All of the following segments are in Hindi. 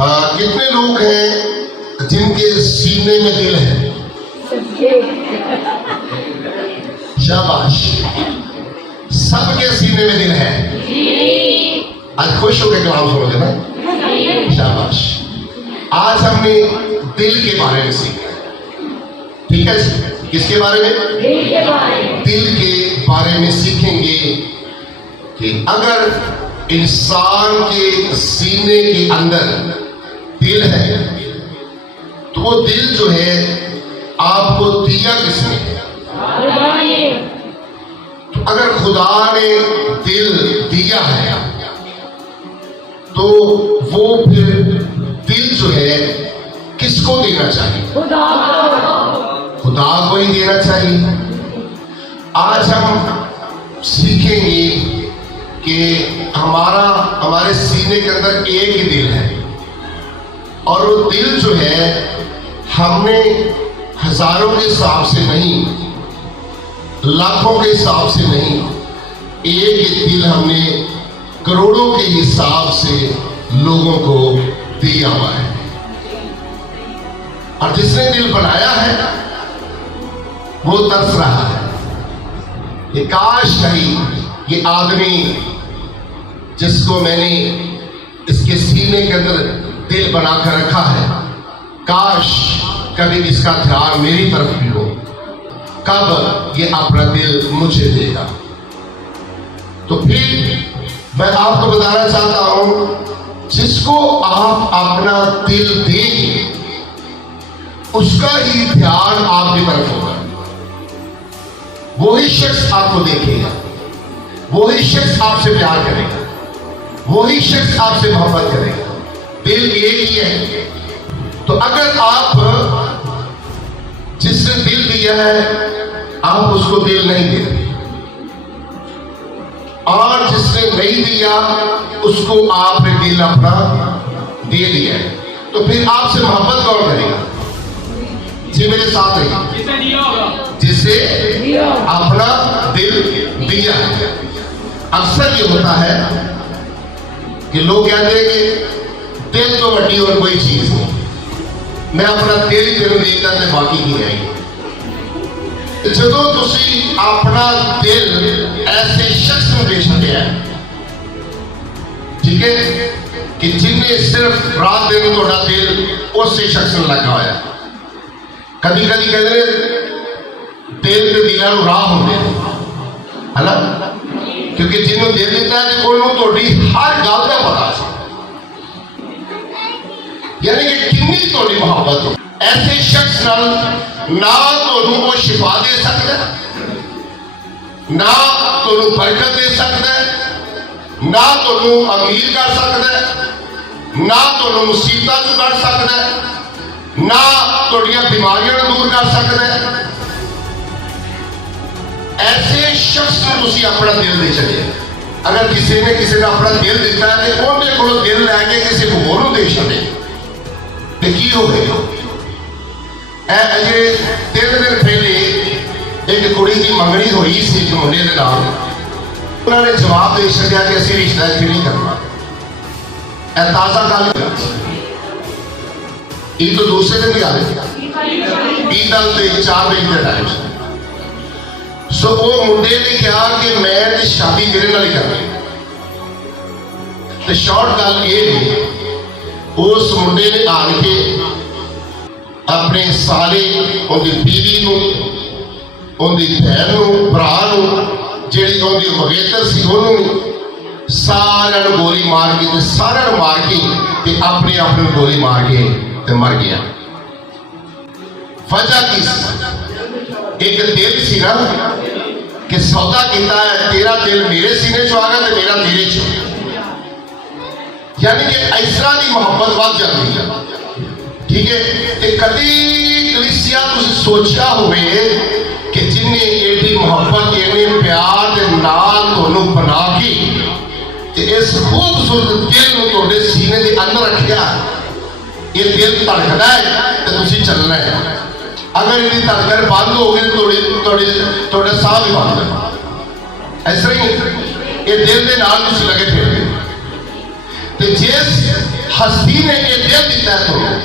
हाँ, कितने लोग हैं जिनके सीने में दिल है? शाबाश, सबके सीने में दिल है। आज खुश होकर कलाम सुनोगे ना? शाबाश। आज हमने दिल के बारे में सीखा, ठीक है? किसके बारे में? दिल के बारे में सीखेंगे कि अगर इंसान के सीने के अंदर दिल है तो वो दिल जो है आपको दिया किसने? तो अगर खुदा ने दिल दिया है तो वो फिर दिल जो है किसको देना चाहिए? खुदा को ही देना चाहिए। आज हम सीखेंगे कि हमारे सीने के अंदर एक ही दिल है और वो दिल जो है हमने हजारों के हिसाब से नहीं, लाखों के हिसाब से नहीं, एक ही दिल हमने करोड़ों के हिसाब से लोगों को दिया हुआ है। और जिसने दिल बनाया है वो तरस रहा है कि काश कहीं ये आदमी जिसको मैंने इसके सीने के अंदर दिल बनाकर रखा है, काश कभी इसका ध्यान मेरी तरफ भी हो, कब ये अपना दिल मुझे देगा। तो फिर मैं आपको बताना चाहता हूं, जिसको आप अपना दिल देंगे उसका ही ध्यान आपकी तरफ होगा। वही शख्स आपको देखेगा, वही शख्स आपसे प्यार करेगा, वही शख्स आपसे मोहब्बत करेगा। दिल एक ही है। तो अगर आप जिसने दिल दिया है आप उसको दिल नहीं देते और जिसने नहीं दिया उसको आपने दिल अपना दे दिया है, तो फिर आपसे मोहब्बत कौन करेगा? जी मेरे साथ रहिए, जिसे अपना दिल दिया है। अक्सर ये होता है कि लोग कहते हैं कि दिल तो वड्डी और कोई चीज नहीं, मैं अपना दिल ही तेन देता तो बाकी की है। जदों तुसी अपना दिल ऐसे शख्स में दे छड्या, ठीक है, कि जिन्हें सिर्फ रात दिन थोड़ा दिल उस शख्स में लगा हुआ है। कभी कभी कहते दिल के दिलों को राह होंगे है ना, क्योंकि जिन्होंने दिल दिता है थोड़ी हर गल का पता है, यानी कि कितनी थोड़ी मोहब्बत हो। ऐसे शख्स ना तो वो शिफा दे सकता, ना तो बरकत दे सकता, ना तो अमीर कर सकता, ना तो मुसीबत कर सकता, ना थोड़िया बीमारियां दूर कर सकता है। ऐसे शख्स को तुसी अपना दिल दे चले। अगर किसी ने अपना दिल दिता है तो उन्हें को दिल लैके किसी होर नूं दे छड़े तो की हो गए? अजे 3 दिन पहले एक कुड़ी की मंगनी हुई सी मुंडे के नाल, उन्होंने जवाब दे छड़िया कि असीं रिश्ता इत्थे नहीं करना। ताज़ा गल ईद तो दूसरे दिन ही आ गई, ईद आल तो 4 बजे के टाइम। सो वो मुंडे ने कहा कि मैं शादी मेरे नाल ही करनी। तो शॉर्ट गल ये, उस मुंडे ने आन के अपने सारे उनकी बीवी नूं, उनकी भैन नूं, भरा नूं, जिहड़ी उनकी मगेतर सी उन्होंने सारे गोली मार के, सारे मार के अपने आप में गोली मार के ते मर गया। वजह की एक दिल सी ना कि सौदा किया है, तेरा दिल मेरे सीने चो आ गया तो मेरा तेरे चो, यानी कि इस तरह की मोहब्बत बढ़ जाती है, ठीक है। तो कभी कलीसिया तुसीं सोचा होवे कि जिन्हें एडी मोहब्बत इन्हें प्यार के नाल तुहानूं बना के इस खूबसूरत दिल नूं तुहाडे सीने के अंदर रखिया, ये दिल धड़कदा है तो तुसीं चलना है। अगर इनकी धड़कन बंद हो गई तो साह भी बंद है। इस तरह ये दिल के नाल तुसीं लगे फिर तो जिस हस्ती ने ये दिल दिता है तुम्हें,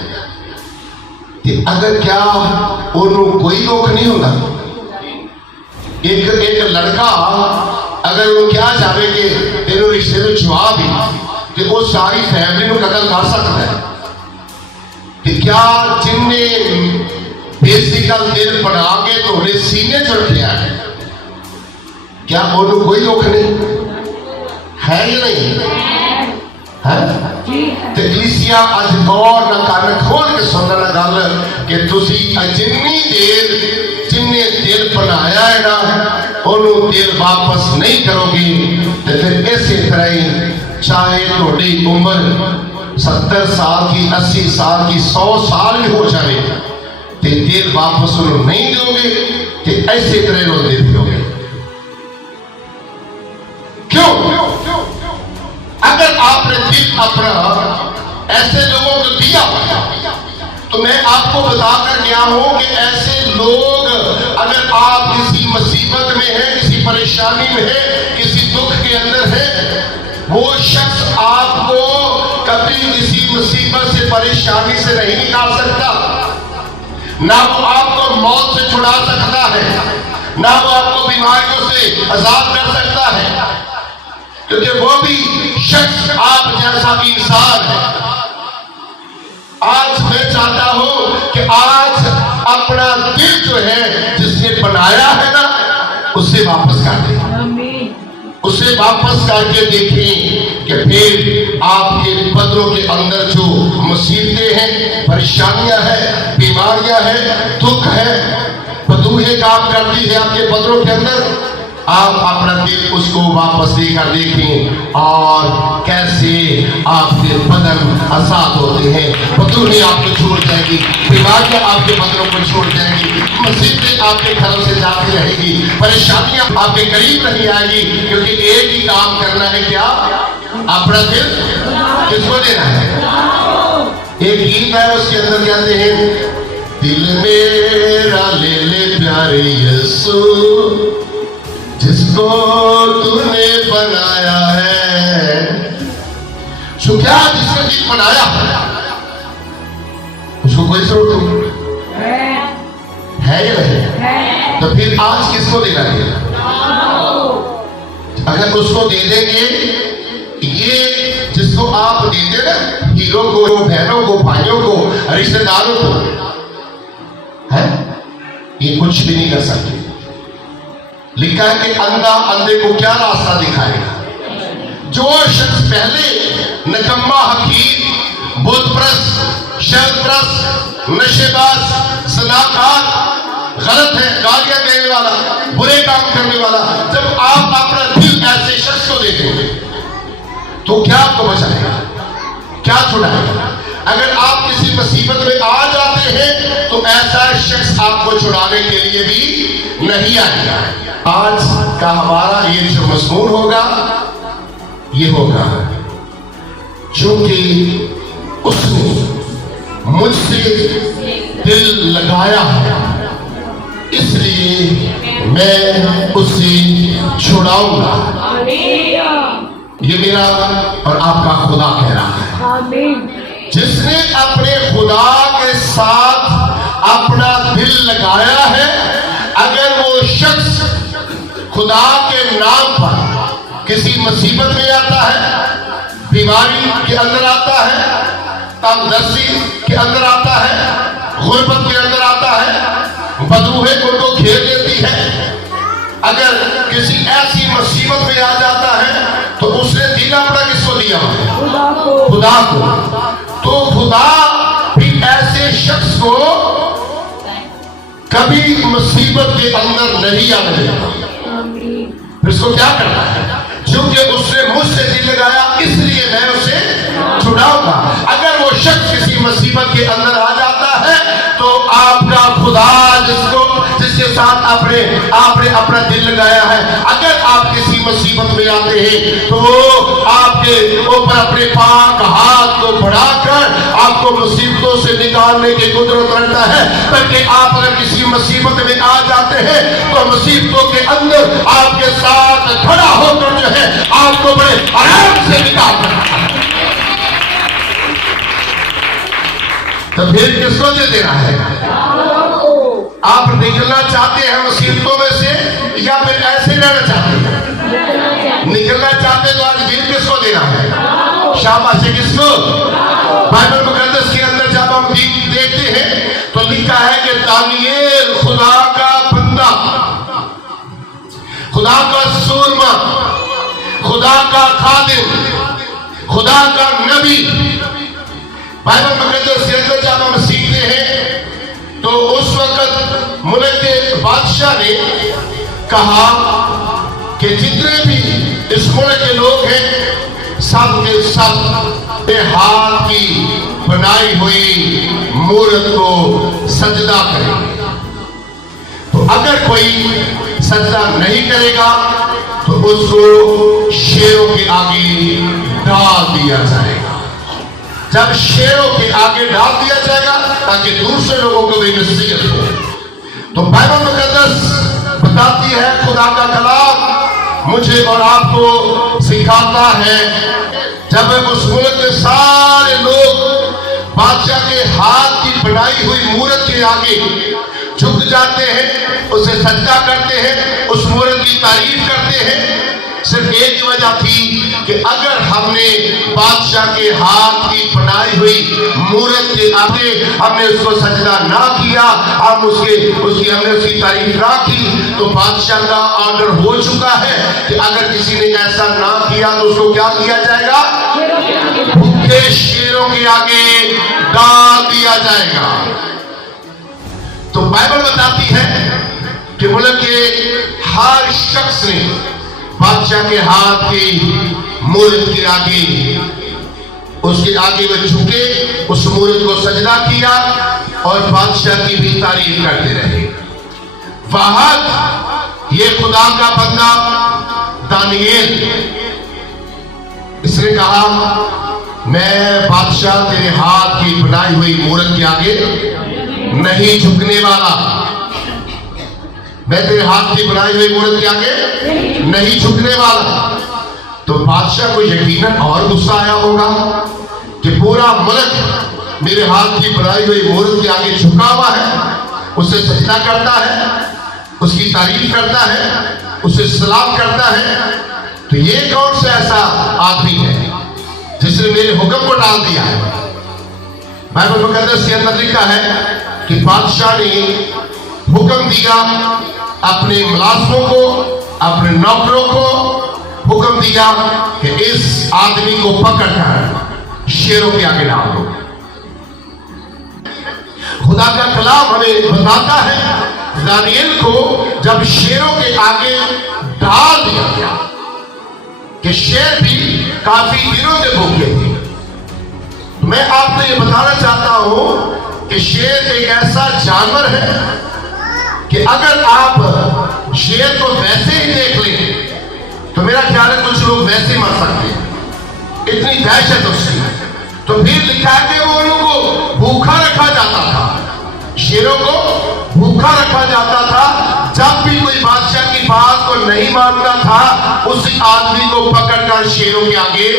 अगर क्या उन्होंने कोई दुख नहीं होता? एक लड़का अगर वो क्या चाहे कि तेरे रिश्ते में जवाब ही तो वो सारी फैमिली को कतल कर सकता है। कि क्या जिन्हें बेसिकल दिल बना के थोड़े सीने च रखा है, क्या उन्होंने कोई दुख नहीं है या नहीं है? कलीसिया अज गौर न कान खोल के सुनना गल कि तुसी जिन्नी देर जिन्ने दिल बनाया है ना उन्होंने दिल वापस नहीं करोगे तो फिर इसी तरह ही चाहे थोड़ी उम्र 70 साल की 80 साल की 100 साल भी हो जाए तो दिल वापस उन्होंने नहीं दोगे तो ऐसे तरह रोते फिरोगे। क्यों? अगर आपने दिल अपना ऐसे लोगों को दिया तो मैं आपको बताकर गया हूं कि ऐसे लोग अगर आप किसी मुसीबत में है, किसी परेशानी में है, किसी दुख के अंदर है, वो शख्स आपको कभी किसी मुसीबत से परेशानी से नहीं निकाल सकता, ना वो आपको मौत से छुड़ा सकता है, ना वो आपको बीमारियों से आजाद कर सकता है, क्योंकि वो भी शख्स आप जैसा इंसान है। आज मैं चाहता हूं कि आज अपना दिल जो है जिसने बनाया है ना उससे वापस कर दें, उससे वापस करके देखें कि फिर आपके बदलों के अंदर जो मुसीबतें हैं, परेशानियां हैं, बीमारियां हैं, दुख है, बदूहें काम करती है आपके बदलों के अंदर, आप अपना दिल उसको वापस देकर देखें और कैसे आपके बदन आजाद होते हैं, बदूहें आपको छोड़ जाएगी, बीमारियां आपके बदनों को छोड़ जाएगी, मुसीबतें आपके घरों से जाती रहेगी, परेशानियां आपके करीब नहीं आएगी, क्योंकि एक ही काम करना है, क्या? अपना दिल किसको देना है? एक गीत है उसके अंदर कहते हैं, दिल मेरा ले ले प्यारे यीशु जिसको तूने बनाया है। जो क्या जिसने दिल बनाया उसको कोई जरूरत नहीं है या नहीं? तो फिर आज किसको देना है? अगर उसको दे देंगे, ये जिसको आप देते ना, हीरो को, बहनों को, भाइयों को, रिश्तेदारों को, है ये कुछ भी नहीं कर सकते। लिखा है कि अंधा अंधे को क्या रास्ता दिखाएगा? जो शख्स पहले निकम्मा, हकीम, बुतप्रस्त, शर्तप्रस्त, नशेबाज, ज़नाकार, गलत है, गालियां देने वाला, बुरे काम करने वाला, जब आप अपना दिल ऐसे शख्स को देंगे तो क्या आपको बचाएगा, क्या छुड़ाएगा? अगर आप किसी मुसीबत में आ जाते हैं तो ऐसा शख्स आपको छुड़ाने के लिए भी नहीं आएगा। आज का हमारा ये जो मज़मून होगा ये होगा क्योंकि उसने मुझसे दिल लगाया है, इसलिए मैं उसे छुड़ाऊंगा। ये मेरा और आपका खुदा कह रहा है। जिसने अपने खुदा के साथ अपना दिल लगाया है, अगर वो शख्स खुदा के नाम पर किसी मुसीबत में आता है, बीमारी के अंदर आता है, तंगदस्ती के अंदर आता है, गुर्बत के अंदर आता है, बदूहें उनको घेर देती है, अगर किसी ऐसी मुसीबत में आ जाता है तो उसने दिल अपना किसको दिया? खुदा को। तो खुदा भी ऐसे शख्स को कभी मुसीबत के अंदर नहीं आने देता। इसको क्या करना है? क्योंकि उसने मुझसे दिल लगाया, इसलिए मैं उसे छुड़ाऊंगा। अगर वो शख्स किसी मुसीबत के अंदर आ जाता है तो आपका खुदा जिसके साथ आपने अपना दिल लगाया है, अगर आप किसी मुसीबत में आते हैं तो आपके ऊपर अपने पाक हाथ को बढ़ाकर आपको मुसीबतों से निकालने की कुदरत रखता है, ताकि आप अगर किसी मुसीबत में आ जाते हैं तो मुसीबतों के अंदर आपके साथ खड़ा होकर जो है आपको बड़े आराम से निकाल सकता है। तो फिर किसको दे देना है? आप निकलना चाहते हैं मुसीबतों में से या फिर ऐसे रहना चाहते हैं? निकलना चाहते तो आज दिल किसको देना है? शाबाश। किसको? बाइबल मुकद्दस के अंदर जब हम देखते हैं तो लिखा है कि दानिएल खुदा का बंदा, खुदा का सूरमा, खुदा का खादिम, खुदा का नबी। बाइबल मुकद्दस के अंदर जब हम सीखते हैं तो उस वक्त मुल्क के बादशाह ने कहा कि जितने भी इस मुल्क के लोग हैं सब के सब हाथ की बनाई हुई मूर्त को सजदा करें। तो अगर कोई सजदा नहीं करेगा तो उसको शेरों के आगे डाल दिया जाएगा। जब शेरों के आगे डाल दिया जाएगा ताकि दूसरे लोगों को भी नसीहत हो। तो बाइबल मुकद्दस बताती है, खुदा का कलाम मुझे और आपको सिखाता है, जब उस मुल्क के सारे लोग बादशाह के हाथ की बनाई हुई मूर्त के आगे झुक जाते हैं, उसे सजदा करते हैं, उस मूर्त की तारीफ करते हैं, सिर्फ एक ही वजह थी कि अगर हमने बादशाह के हाथ की बनाई हुई मूर्त के आगे हमने उसको सजदा ना किया, हम हमने उसकी तारीफ ना की, तो बादशाह का ऑर्डर हो चुका है कि अगर किसी ने ऐसा ना किया तो उसको क्या किया जाएगा? भूखे शेरों के आगे डाल दिया जाएगा। तो बाइबल बताती है कि मुल्क के हर शख्स ने बादशाह के हाथ की मूर्त के आगे, उसके आगे वे झुके, उस मूर्त को सजदा किया और बादशाह की भी तारीफ करते रहे। वहां ये खुदा का बंदा दानिएल, इसने कहा मैं बादशाह तेरे हाथ की बनाई हुई मूर्त के आगे नहीं झुकने वाला, मैं तेरे हाथ की बनाई हुई मूर्त के आगे नहीं झुकने वाला। तो बादशाह को यकीनन और गुस्सा आया होगा कि पूरा मुल्क मेरे हाथ की बनाई हुई मूर्त के आगे झुका हुआ है, उसे सजदा करता है, उसकी तारीफ करता है, उसे सलाम करता है। तो ये कौन सा ऐसा आदमी है जिसने मेरे हुक्म को डाल दिया है? बाइबल मुकद्दस के अंदर लिखा है कि बादशाह ने हुक्म दिया अपने मुलाजमों को, अपने नौकरों को हुक्म दिया कि इस आदमी को पकड़कर शेरों के आगे डाल दो। खुदा का कलाम हमें बताता है दानिएल को जब शेरों के आगे डाल दिया गया कि शेर भी काफी दिनों से भूखे थे। मैं आपको ये बताना चाहता हूं कि शेर एक ऐसा जानवर है कि अगर आप शेर को वैसे ही देख लें तो मेरा ख्याल है कुछ लोग वैसे मर सकते हैं, इतनी दहशत उसकी। तो फिर लिखा है कि वो लोगों को भूखा रखा जाता था, शेरों को भूखा रखा जाता था। जब भी कोई बादशाह की बात को नहीं मानता था उसी आदमी को पकड़कर शेरों के आगे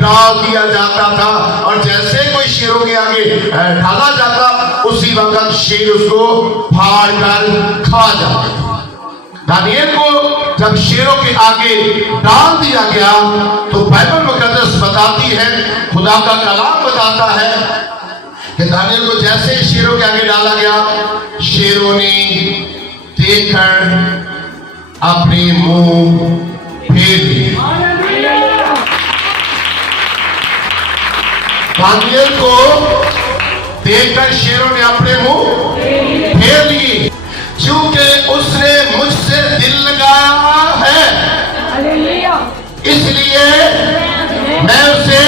डाल दिया जाता था, और जैसे कोई शेरों के आगे डाला जाता उसी वक्त शेर उसको फाड़ कर खा जाता था। दानिएल को जब शेरों के आगे डाल दिया गया तो बाइबल मुकद्दस बताती है, खुदा का कलाम बताता है कि दानिएल को जैसे शेरों के आगे डाला गया, शेरों ने देखकर अपने मुंह फेर लिए। दानिएल को देखकर शेरों ने अपने मुंह फेर लिए, क्योंकि उसने मुझसे दिल लगाया है, इसलिए मैं उसे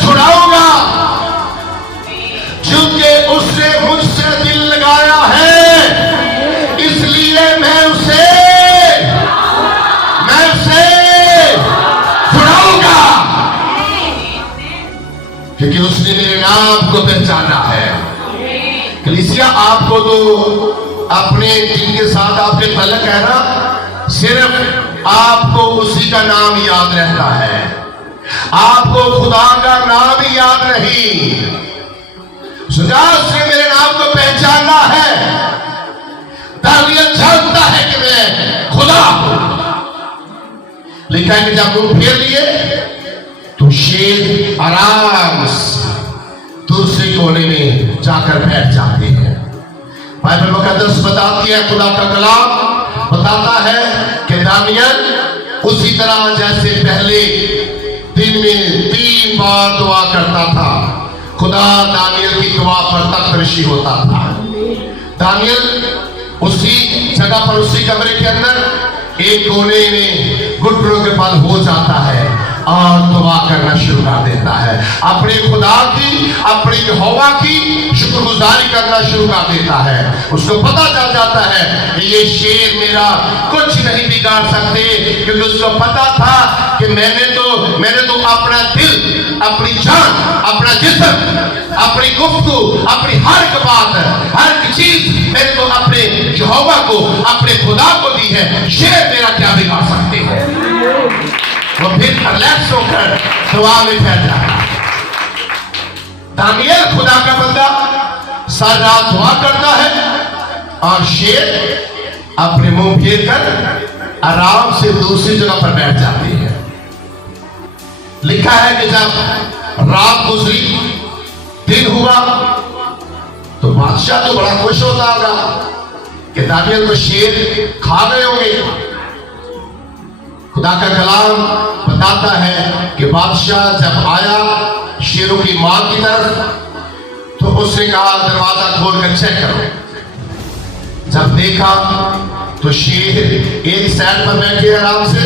छुड़ाऊंगा। क्योंकि उसने मुझसे दिल लगाया है इसलिए मैं उसे छुड़ाऊंगा, क्योंकि उसने मेरे नाम को पहचाना है। कलीसिया, आपको तो अपने जिनके साथ आपके तलक है ना, सिर्फ आपको उसी का नाम याद रहता है, आपको खुदा का नाम ही याद नहीं। उस ने मेरे नाम को पहचाना है। दानियल जानता है कि मैं खुदा हूं। लिखा है कि जब मुंह फेर लिए तो शेर आराम से दूसरे कोने में जाकर बैठ जाते हैं। बाइबल मुकद्दस बताती है, खुदा का कलाम बताता है कि दानियल उसी तरह जैसे पहले दिन में 3 बार दुआ करता था, खुदा दानियल की दुआ पर तख्तरिशी होता था। दानियल उसी जगह पर, उसी कमरे के अंदर एक कोने में घुटनों के बल हो जाता है और दुआ करना शुरू कर देता है। अपने खुदा की, अपने यहोवा की शुक्रगुजारी करना शुरू कर देता है। उसको पता चल जाता है कि ये शेर मेरा कुछ नहीं बिगाड़ सकते, क्योंकि उसको पता था कि मैंने तो अपना दिल, अपनी जान, अपना जिस्म, अपनी गुफ्तगू, अपनी हर एक बात, हर एक चीज मैंने तो अपने यहोवा को, अपने खुदा को दी है। शेर मेरा क्या बिगाड़ सकते हैं। वो फिर रिलैक्स होकर दुआ में बैठ जाता। दानियल खुदा का बंदा सारी रात दुआ करता है और शेर अपने मुंह फेर कर आराम से दूसरी जगह पर बैठ जाती है। लिखा है कि जब रात गुजरी, दिन हुआ, तो बादशाह तो बड़ा खुश होता होगा कि दानियल को शेर खा गए होंगे। खुदा का कलाम बताता है कि बादशाह जब आया शेरों की मां की तरफ, तो उसने कहा दरवाजा खोलकर चेक करो। जब देखा तो शेर एक साइड पर बैठे आराम से।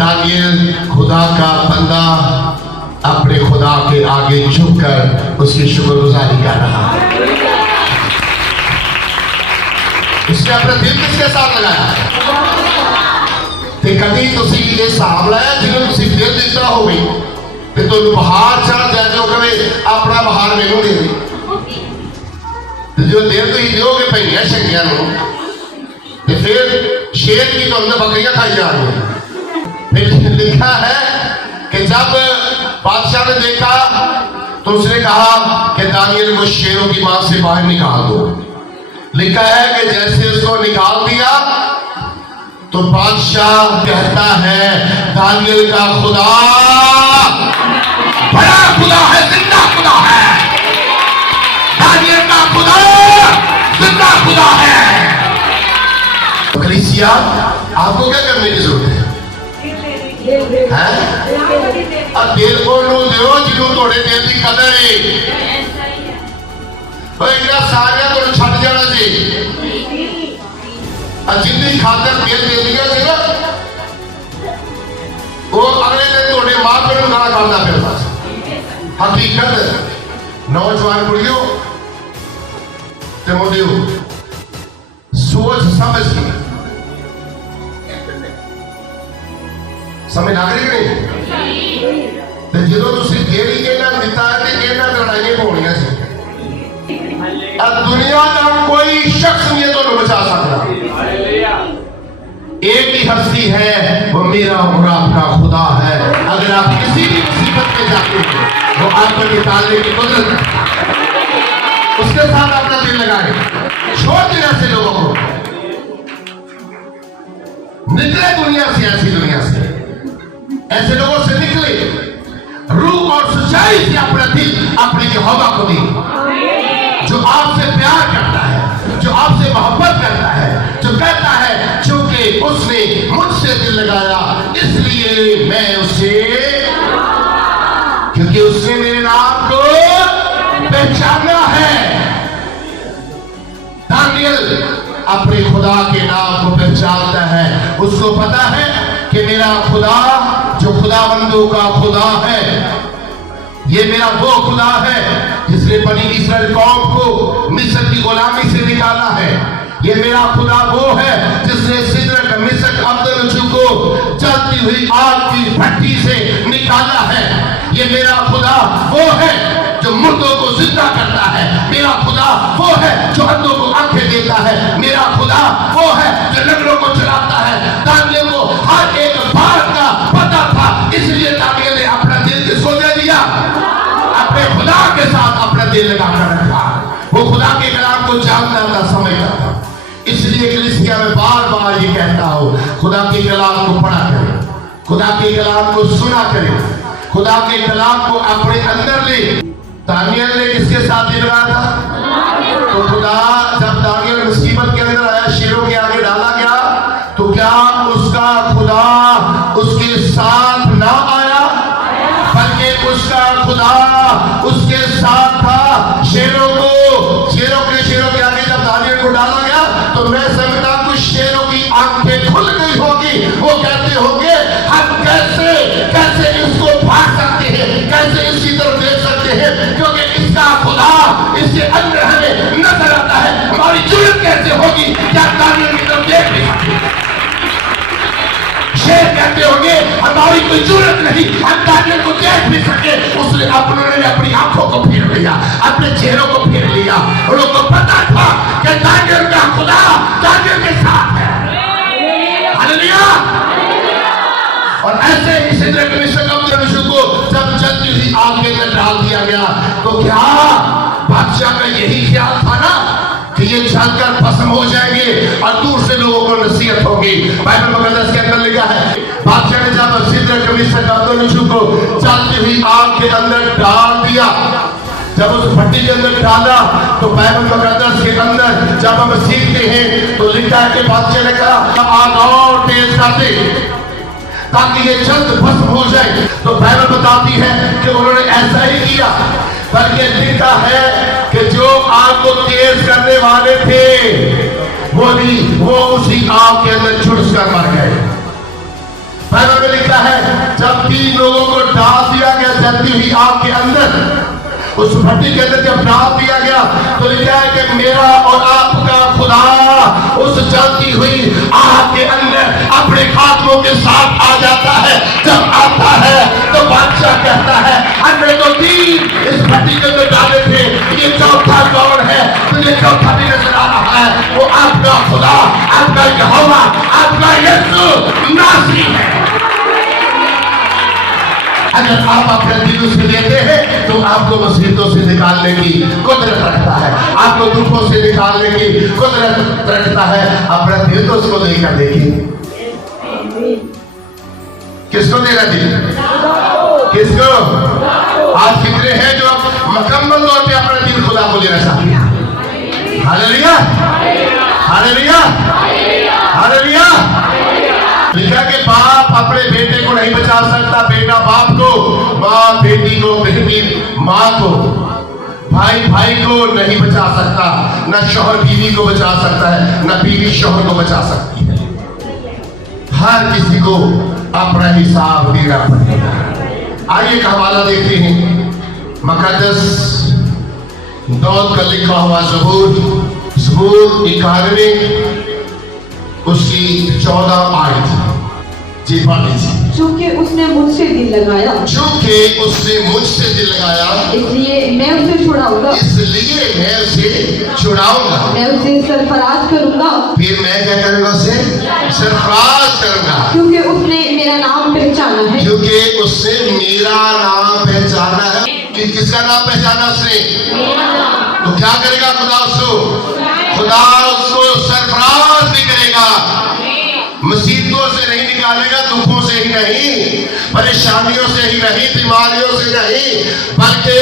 दानियल खुदा का बंदा अपने खुदा के आगे झुककर उसकी शुक्रगुजारी कर रहा है। उसने अपना दिल किसके साथ लगाया? ਤੇ ਕਦੀ ਤੁਸੀਂ ਇਹ ਹਿਸਾਬ ਲਾਇਆ ਜਿਹਨੂੰ ਤੁਸੀਂ ਦਿਲ ਦਿੱਤਾ ਹੋਵੇ ਤੇ ਤੁਹਾਨੂੰ ਬਹਾਰ ਚੜ ਜਾਏ ਜੋ ਕਹੇ ਆਪਣਾ ਬਹਾਰ ਮੈਨੂੰ ਦੇ ਦੇ, ਤੇ ਜੋ ਦਿਲ ਤੁਸੀਂ ਦਿਓਗੇ ਭਈਆਂ ਸ਼ੰਗਿਆਂ ਨੂੰ ਤੇ ਫਿਰ शेर की तो अंदर बकरियां खाई जा रही है। फिर लिखा है कि जब बादशाह ने देखा तो उसने कहा कि दानियल को शेरों की मां से बाहर निकाल दो। लिखा है कि जैसे उसको निकाल दिया तो बादशाह कहता है दानियल का खुदा बड़ा खुदा है, जिंदा खुदा है। दानियल का खुदा जिंदा खुदा है। तो कलीसिया, आपको क्या करने की जरूरत है? और दिल को दो जिन्हों थोड़े दिल की कदर है। इन्हें सारिया तो छड़ जाना जी, जिंदगी खातर दिल दे दिया जी ना, वो अगले दिन थोड़े मां प्यो गाला करता फिर। हकीकत नौजवान कुड़ियों ते मुंडियो, सोच समझ के समझ लग रही नहीं? तो जो तुम दिल ही कहना दिता है तो कहना लड़ाइयां पाउणियां सी। दुनिया का कोई शख्स नहीं तो बचा सकता। एक ही हस्ती है, वो मेरा और आपका खुदा है। अगर आप किसी भी मुसीबत में जाते हैं वो आपको निकालने की कुदरत है। उसके साथ अपना दिल लगाए, छोड़ दें ऐसे लोगों को, निकले दुनिया से, ऐसी दुनिया से, ऐसे लोगों से निकले। रूह और सच्चाई से अपना दिल अपने यहोवा को दी, जो आपसे प्यार करता है, जो आपसे मोहब्बत करता है, जो कहता है क्योंकि उसने मुझसे दिल लगाया इसलिए मैं उसे, क्योंकि उसने मेरे नाम को पहचाना है। दानियल अपने खुदा के नाम को पहचानता है। उसको पता है कि मेरा खुदा जो खुदावंदों का खुदा है, ये मेरा वो खुदा है जिसने बनी इस्राएल कौम को मिस्र की गुलामी से निकाला है। ये मेरा खुदा वो है जिसने सिदरक मिसक अब्दुल को जलती हुई आग की भट्टी से निकाला है। ये मेरा खुदा वो है जो मुर्दों को जिंदा करता है। मेरा खुदा वो है जो अंधों को आंखें देता है। मेरा खुदा वो है जो लंगड़ों को चलाता है। दानियल को हर एक बात का पता था, इसलिए दानियल ने अपना दिल किसको दे दिया? अपने खुदा के साथ अपना दिल लगाकर रखा। वो खुदा के कलाम को जानता था, समझता था। इसलिए कलीसिया में बार बार ये कहता हूं, खुदा के कलाम को पढ़ा करें, खुदा के कलाम को सुना करें, खुदा के कलाम को अपने अंदर ले। दानियल ने किसके साथ दिल लगाया था? तो खुदा जब दानियल मुसीबत के अंदर आया, शेरों के आगे डाला गया, तो क्या उसका खुदा उसके साथ ना आया? बल्कि उसका खुदा उसके साथ था। शेरों के आगे जब दानियल को डाला गया, तो मैं समझता कुछ शेरों की आंखें खुल गई होगी। वो कहते होंगे, हम कैसे इसको भाग सकते हैं, कैसे इसकी तरफ देख सकते हैं, क्योंकि इसका खुदा इसके अंदर हमें नजर आता है। हमारी जुर्रत कैसे होगी क्या दानियल की तरफ देख नहीं सकते? शेर कहते होंगे, हमारी कोई जरूरत नहीं, हम दानियल को देख भी सके। उसने अपनी आंखों को फेर लिया, अपने चेहरों को फेर लिया। और लोगों को पता था कि दानियल का खुदा दानियल के साथ है। हालेलुया। और ऐसे ही सिदरक मिशक अबेदनगो को जब जलती हुई आग के अंदर डाल दिया गया, तो क्या बादशाह का यही ख्याल था ना कि ये जलकर भस्म हो जाएंगे और दूर से लोगों को नसीहत होगी? बाइबल मुकद्दस के अंदर लिखा है, बादशाह ने जब सिदरक मिशक अबेदनगो को जलती हुई आग के अंदर डाल दिया, जब उस भट्टी के अंदर डाला, तो बाइबल मुकद्दस के अंदर जब हम सीखते हैं तो लिखा है कि बादशाह ने कहा आग और तेज कर दे ताकि ये जल्द भस्म हो जाए। तो बाइबल बताती है कि उन्होंने ऐसा ही किया, बल्कि लिखा है कि जो आग को तेज करने वाले थे वो उसी आग के अंदर झुलस कर मर गए। बाइबल में लिखा है जब 3 लोगों को डाल दिया गया जलती हुई आग के अंदर, उस भट्टी के अंदर जब डाल दिया गया, तो लिखा है कि मेरा और आपका खुदा उस जलती हुई आग के अंदर अपने खातों के साथ आ जाता है। जब आता है तो बादशाह कहता है, हमने तो 3 इस भट्टी के अंदर डाले थे, ये चौथा कौन है? तो ये चौथा भी नजर आ रहा है, वो आपका खुदा, आपका यहोवा, आपका यीशु नासरी है। अगर आप अपने दिल से देते हैं तो आपको मुसीबतों से निकालने की कुदरत रखता है, आपको दुखों से निकालने की कुदरत रखता है। अपना दिल तो उसको देकर देखिए। किसको देना दिल? किसको? आज कितने हैं जो मुकम्मल तौर पे अपना दिल खुदा को देना चाहते हैं? Hallelujah, hallelujah, hallelujah. लिखा कि बाप अपने बेटे को नहीं बचा सकता, बेटा बाप को, माँ बेटी को, बेटी माँ को, भाई भाई को नहीं बचा सकता, न शौहर बीवी को बचा सकता है, न बीवी शौहर को बचा सकती है। हर किसी को अपना हिसाब देना पड़ेगा। आइए का हवाला देखते हैं, मुकद्दस दाऊद का लिखा हुआ ज़बूर 91 उसकी 14 आयत जी पढ़ लीजिए। चूंकि उसने मुझसे दिल लगाया, चूंकि उसने मुझसे दिल लगाया, इसलिए मैं उसे छुड़ाऊंगा, इसलिए मैं उसे छुड़ाऊंगा, मैं उसे सरफराज करूंगा। फिर मैं क्या करूंगा? उसे सरफराज करूंगा, क्योंकि उसने मेरा नाम पहचाना है। क्योंकि उसने मेरा नाम पहचाना है। कि किसका नाम पहचाना उसने? तो क्या करेगा खुदा उसको? खुदा उसको सरफराज भी करेगा। मुसीबतों से नहीं निकालेगा, दुखों से ही नहीं, परेशानियों से ही नहीं, बीमारियों से नहीं, बल्कि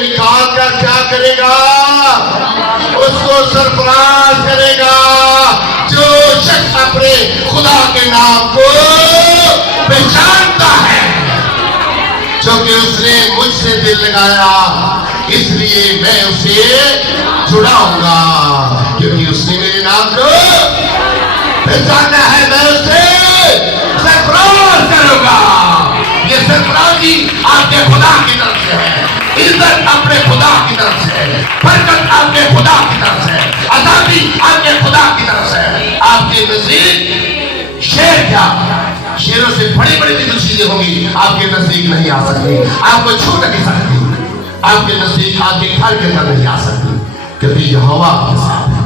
निकाल कर क्या करेगा? उसको सरफराज करेगा। जो शख्स अपने खुदा के नाम को पहचानता है, क्योंकि उसने मुझसे दिल लगाया, इसलिए मैं उसे छुड़ाऊंगा, क्योंकि उसने मेरे नाम को पहचाना है, मैं उसे सरफराज करूंगा। ये सरफराजी आपके खुदा की तरफ से है, इज्जत अपने खुदा की तरफ से है, बरकत आपके खुदा की तरफ से है, आजादी आपके खुदा की तरफ से है। आपके नजदीक शेर क्या, शेरों से बड़ी बड़ी जो चीजें होंगी आपके नजदीक नहीं आ सकती, आपको छू नहीं सकती, आपके नजदीक आपके घर के अंदर नहीं आ सकती, क्योंकि यहोवा आपके साथ है।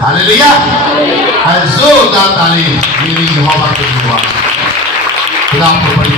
हालेलुया, जोरदार तालीम मेरी यहोवा के दुआ। खुदा आपको बड़ी